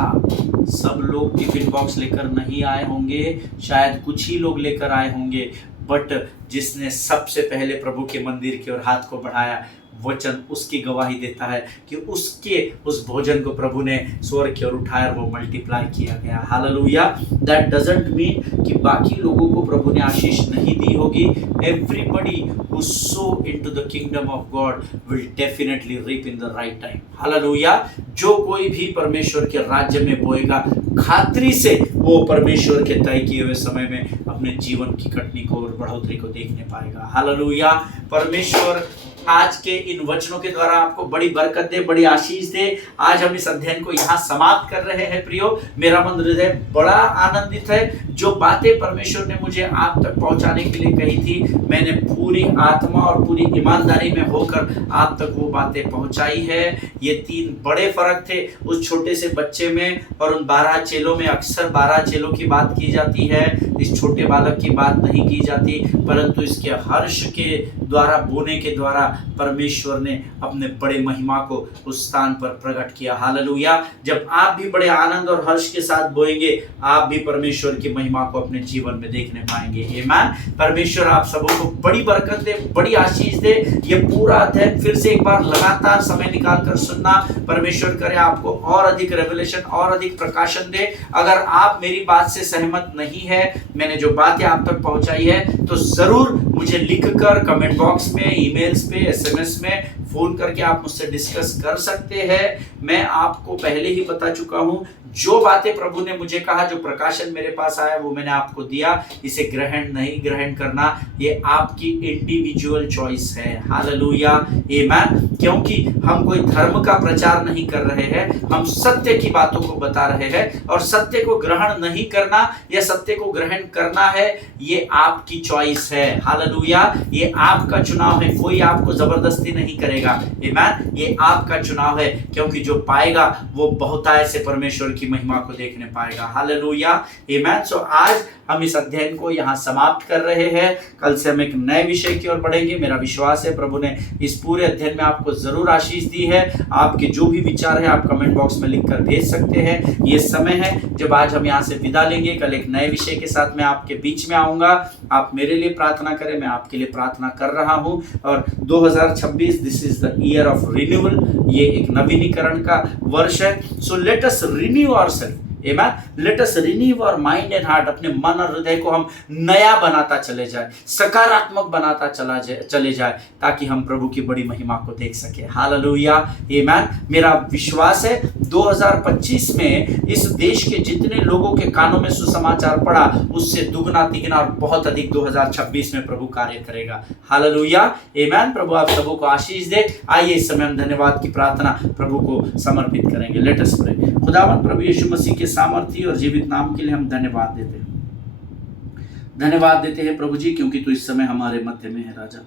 सब लोग टिफिन बॉक्स लेकर नहीं आए होंगे, शायद कुछ ही लोग लेकर आए होंगे, बट जिसने सबसे पहले प्रभु के मंदिर की ओर हाथ को बढ़ाया, वचन उसकी गवाही देता है कि उसके उस भोजन को प्रभु ने स्वर्ग की ओर उठाया और वो मल्टीप्लाई किया गया। हालेलुया। दैट डजंट मीन कि बाकी लोगों को प्रभु ने आशीष नहीं दी होगी। Everybody who sow into the kingdom of God will definitely reap in the right time. Hallelujah. जो कोई भी परमेश्वर के राज्य में बोएगा, खातरी से वो परमेश्वर के तय किए हुए समय में अपने जीवन की कटनी को और बढ़ोतरी को देखने पाएगा। हालेलुया। परमेश्वर आज के इन वचनों के द्वारा आपको बड़ी बरकत दे, बड़ी आशीष दे। आज हम इस अध्ययन को यहाँ समाप्त कर रहे हैं। प्रियो, मेरा मन हृदय बड़ा आनंदित है। जो बातें परमेश्वर ने मुझे आप तक पहुंचाने के लिए कही थी, मैंने पूरी आत्मा और पूरी ईमानदारी में होकर आप तक वो बातें पहुंचाई है। ये 3 बड़े फर्क थे उस छोटे से बच्चे में और उन 12 चेलों में। अक्सर 12 चेलों की बात की जाती है, इस छोटे बालक की बात नहीं की जाती, परंतु इसके हर्ष के द्वारा, बोने के द्वारा परमेश्वर ने अपने बड़े महिमा को उस स्थान पर प्रकट किया। हालेलुया। जब आप भी बड़े आनंद और हर्ष के साथ बोएंगे, आप भी परमेश्वर की महिमा को अपने जीवन में देखने पाएंगे। आमीन। परमेश्वर आप सबों को बड़ी बरकत दे, बड़ी आशीष दे। ये पूरा अध्ययन फिर से एक बार लगातार समय निकाल कर सुनना। परमेश्वर करे आपको और अधिक रेवलेशन और अधिक प्रकाशन दे। अगर आप मेरी बात से सहमत नहीं है, मैंने जो बातें आप तक पहुंचाई है, तो जरूर मुझे लिखकर कमेंट बॉक्स में, ईमेल्स पे, एसएमएस में, फोन करके आप मुझसे डिस्कस कर सकते हैं। मैं आपको पहले ही बता चुका हूं, जो बातें प्रभु ने मुझे कहा, जो प्रकाशन मेरे पास आया, वो मैंने आपको दिया। इसे ग्रहण नहीं ग्रहण करना, ये आपकी इंडिविजुअल चॉइस है। हालेलुया। आमीन। क्योंकि हम कोई धर्म का प्रचार नहीं कर रहे हैं, हम सत्य की बातों को बता रहे हैं। और सत्य को ग्रहण नहीं करना या सत्य को ग्रहण करना है, ये आपकी चॉइस है। हालेलुया। ये आपका चुनाव है, कोई आपको जबरदस्ती नहीं करेगा। आमीन। ये आपका चुनाव है, क्योंकि जो पाएगा वो बहुतायत से परमेश्वर की महिमा को देखने पाएगा। हालेलुया। आमीन। सो आज हम इस अध्ययन को यहाँ समाप्त कर रहे हैं। कल से हम एक नए विषय की ओर बढ़ेंगे। मेरा विश्वास है प्रभु ने इस पूरे अध्ययन में आपको जरूर आशीष दी है। आपके जो भी विचार है आप कमेंट बॉक्स में लिखकर भेज सकते हैं। ये समय है जब आज हम यहाँ से विदा लेंगे। कल एक नए विषय के साथ मैं आपके बीच में आऊंगा। आप मेरे लिए प्रार्थना करें, मैं आपके लिए प्रार्थना कर रहा हूँ। और 2026 this is the year of renewal. ये एक नवीनीकरण का वर्ष है। So let us renew ourself. Amen. Let us renew our mind and heart. अपने मन और हृदय को हम नया बनाता चले जाए, सकारात्मक बनाता चले जाए, ताकि हम प्रभु की बड़ी महिमा को देख सके। हालेलुया। आमीन। मेरा विश्वास है 2025 में इस देश के जितने लोगों के कानों में सुसमाचार पड़ा, उससे दुगना तिगना और बहुत अधिक 2026 में प्रभु कार्य करेगा। हालेलुया। आमीन। प्रभु आप सबों को आशीष दे। आइए इस समय हम धन्यवाद की प्रार्थना प्रभु को समर्पित करेंगे। Let us pray. खुदावंद प्रभु यीशु मसीह के सामर्थी और जीवित नाम के लिए हम धन्यवाद देते हैं। धन्यवाद देते हैं प्रभु जी, क्योंकि तू इस समय हमारे मध्य में है। राजा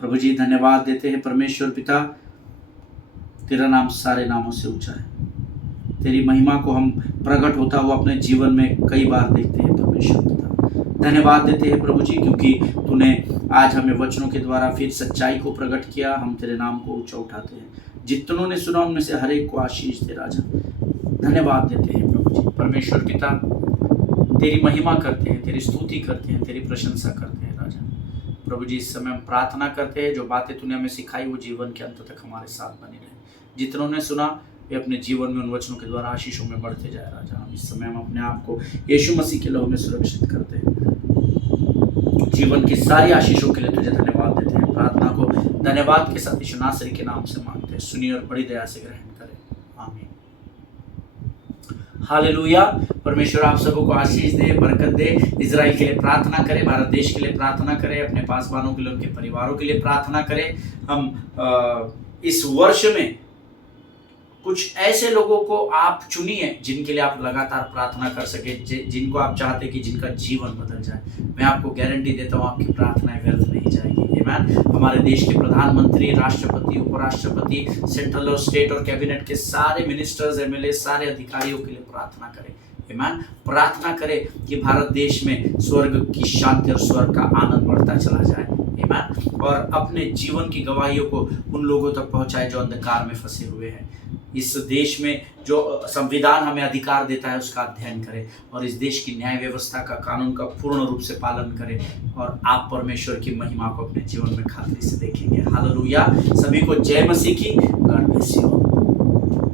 प्रभु जी धन्यवाद देते हैं। परमेश्वर पिता, तेरा नाम सारे नामों से ऊंचा है। तेरी महिमा को हम प्रकट होता हुआ अपने जीवन में कई बार देखते हैं। परमेश्वर पिता धन्यवाद देते हैं प्रभु जी, क्योंकि तूने आज हमें वचनों के द्वारा फिर सच्चाई को प्रकट किया। हम तेरे नाम को ऊंचा उठाते हैं। जितनों ने सुना उनमें से हर एक को आशीष दे। राजा धन्यवाद देते हैं प्रभु जी। परमेश्वर पिता तेरी महिमा करते हैं, तेरी स्तुति करते हैं, तेरी प्रशंसा करते हैं। राजा प्रभु जी इस समय हम प्रार्थना करते हैं, जो बातें तूने हमें सिखाई वो जीवन के अंत तक हमारे साथ बनी रहे। जितनों ने सुना वे अपने जीवन में उन वचनों के द्वारा आशीषों में बढ़ते जाए राजा। हम इस समय हम अपने आप को यीशु मसीह के लहू में सुरक्षित करते हैं। जीवन की सारी आशीषों के लिए तुझे धन्यवाद देते हैं। प्रार्थना को धन्यवाद के साथ यीशु नासरी के नाम से मांगते हैं। सुनिए और बड़ी दया से ग्रहण करें, आमीन। हालेलुया। परमेश्वर आप सबों को आशीष दे, बरकत दे। इजराइल के लिए प्रार्थना करें, भारत देश के लिए प्रार्थना करें, अपने पासवानों के लिए, उनके परिवारों के लिए प्रार्थना करें। हम इस वर्ष में कुछ ऐसे लोगों को आप चुनिए जिनके लिए आप लगातार प्रार्थना कर सके, जिनको आप चाहते कि जिनका जीवन बदल जाए। मैं आपको गारंटी देता हूँ आपकी प्रार्थनाएं व्यर्थ नहीं जाएगी। आमीन। हमारे देश के प्रधानमंत्री, राष्ट्रपति, उपराष्ट्रपति, सेंट्रल और स्टेट और कैबिनेट के सारे मिनिस्टर्स, एमएलए, सारे अधिकारियों के लिए प्रार्थना करें। आमीन। प्रार्थना करें कि भारत देश में स्वर्ग की शांति और स्वर्ग का आनंद बढ़ता चला जाए। आमीन। और अपने जीवन की गवाहियों को उन लोगों तक पहुंचाए जो अंधकार में फंसे हुए हैं। इस देश में जो संविधान हमें अधिकार देता है उसका अध्ययन करें और इस देश की न्याय व्यवस्था का, कानून का पूर्ण रूप से पालन करें और आप परमेश्वर की महिमा को अपने जीवन में खातिर से देखेंगे। हालेलुया। सभी को जय मसीह की। God bless you.